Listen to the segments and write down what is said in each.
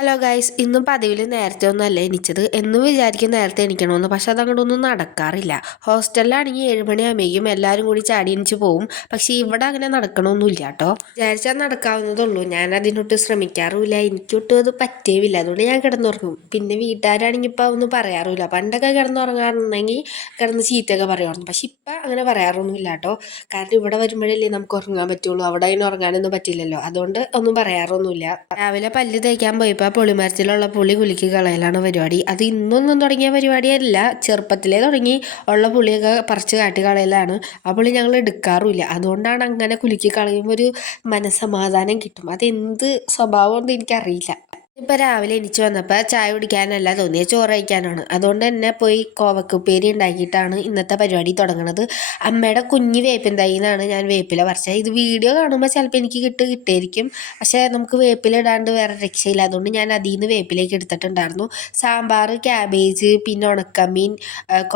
Hello guys, ഇന്നും പതിവിൽ നേരത്തെ ഒന്നല്ല എണീച്ചത്. എന്നും വിചാരിക്കും നേരത്തെ എണീക്കണമെന്ന്, പക്ഷെ അതങ്ങോട്ടൊന്നും നടക്കാറില്ല. ഹോസ്റ്റലിലാണെങ്കിൽ 7 മണിയാകുമ്പോഴേക്കും എല്ലാവരും കൂടി ചാടി എണീച്ച് പോവും. പക്ഷെ ഇവിടെ അങ്ങനെ നടക്കണമൊന്നുമില്ല കേട്ടോ. വിചാരിച്ചാൽ നടക്കാവുന്നതുള്ളൂ. ഞാൻ അതിനൊട്ട് ശ്രമിക്കാറുമില്ല, എനിക്കൊട്ടും അത് പറ്റേവില്ല. അതുകൊണ്ട് ഞാൻ കിടന്നുറങ്ങും. പിന്നെ വീട്ടുകാരാണെങ്കിൽ ഇപ്പം ഒന്നും പറയാറുമില്ല. പണ്ടൊക്കെ കിടന്നുറങ്ങാറുണ്ടെങ്കിൽ കിടന്ന് ചീത്തയൊക്കെ പറയുമായിരുന്നു. പക്ഷെ ഇപ്പം അങ്ങനെ പറയാറൊന്നുമില്ല കേട്ടോ. കാരണം ഇവിടെ വരുമ്പോഴല്ലേ നമുക്ക് ഉറങ്ങാൻ പറ്റുള്ളൂ. അവിടെ അതിന് ഉറങ്ങാനൊന്നും പറ്റില്ലല്ലോ. അതുകൊണ്ട് ഒന്നും പറയാറൊന്നുമില്ല. രാവിലെ പല്ല് തേക്കാൻ പോയപ്പോൾ പുളിമരത്തിലുള്ള പുളി കുലുക്കി കളയലാണ് പരിപാടി. അത് ഇന്നൊന്നും തുടങ്ങിയ പരിപാടിയല്ല, ചെറുപ്പത്തിലേ തുടങ്ങി. ഉള്ള പുളിയൊക്കെ പറിച്ച് കാട്ടി കളയലാണ്. ആ പുളി ഞങ്ങൾ എടുക്കാറുമില്ല. അതുകൊണ്ടാണ് അങ്ങനെ കുലുക്കി കളയുമ്പോൾ ഒരു മനസ്സമാധാനം കിട്ടും. അതെന്ത് സ്വഭാവം കൊണ്ട് എനിക്കറിയില്ല. ഇപ്പം രാവിലെ എണീച്ച് വന്നപ്പോൾ ചായ കുടിക്കാനല്ല തോന്നിയത്, ചോറ് കഴിക്കാനാണ്. അതുകൊണ്ട് തന്നെ പോയി കോവക്കുപ്പേരി ഉണ്ടാക്കിയിട്ടാണ് ഇന്നത്തെ പരിപാടി തുടങ്ങുന്നത്. അമ്മയുടെ കുഞ്ഞ് വേപ്പിൻ തൈന്നാണ് ഞാൻ വേപ്പില പറിച്ചത്. ഇത് വീഡിയോ കാണുമ്പോൾ ചിലപ്പോൾ എനിക്ക് കിട്ടിയിരിക്കും. പക്ഷേ നമുക്ക് വേപ്പില ഇടാണ്ട് വേറെ രക്ഷയില്ല. അതുകൊണ്ട് ഞാൻ അതിൽ നിന്ന് വേപ്പിലേക്ക് എടുത്തിട്ടുണ്ടായിരുന്നു. സാമ്പാർ, ക്യാബേജ്, പിന്നെ ഉണക്കമീൻ,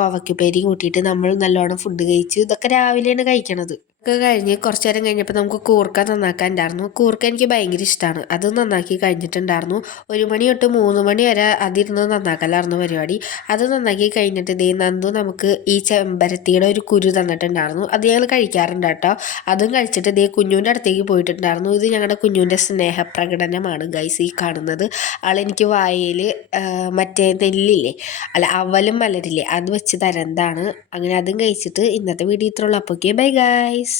കോവക്കുപ്പേരിയും കൂട്ടിയിട്ട് നമ്മൾ നല്ലോണം ഫുഡ് കഴിച്ചു. ഇതൊക്കെ രാവിലെയാണ് കഴിക്കണത്. ഒക്കെ കഴിഞ്ഞ് കുറച്ച് നേരം കഴിഞ്ഞപ്പോൾ നമുക്ക് കൂർക്ക നന്നാക്കാൻ ഉണ്ടായിരുന്നു. കൂർക്ക എനിക്ക് ഭയങ്കര ഇഷ്ടമാണ്. അത് നന്നാക്കി കഴിഞ്ഞിട്ടുണ്ടായിരുന്നു. 1 മണി തൊട്ട് 3 മണി വരെ അതിരുന്ന് നന്നാക്കലായിരുന്നു പരിപാടി. അത് നന്നാക്കി കഴിഞ്ഞിട്ട് ഇതേ നന്ദു നമുക്ക് ഈ ചെമ്പരത്തിയുടെ ഒരു കുരു തന്നിട്ടുണ്ടായിരുന്നു. അത് ഞങ്ങൾ കഴിക്കാറുണ്ട് കേട്ടോ. അതും കഴിച്ചിട്ട് ഇതേ കുഞ്ഞുവിൻ്റെ അടുത്തേക്ക് പോയിട്ടുണ്ടായിരുന്നു. ഇത് ഞങ്ങളുടെ കുഞ്ഞുവിൻ്റെ സ്നേഹപ്രകടനമാണ് ഗൈസ് ഈ കാണുന്നത്. ആളെനിക്ക് വായയിൽ മറ്റേ നെല്ലില്ലേ, അല്ല അവലും മലരില്ലേ, അത് വെച്ച് തരുന്നതാണ്. അങ്ങനെ അതും കഴിച്ചിട്ട് ഇന്നത്തെ വീഡിയോ ഇത്രയുള്ളൂ. അപ്പോൾ ബൈ ഗൈസ്.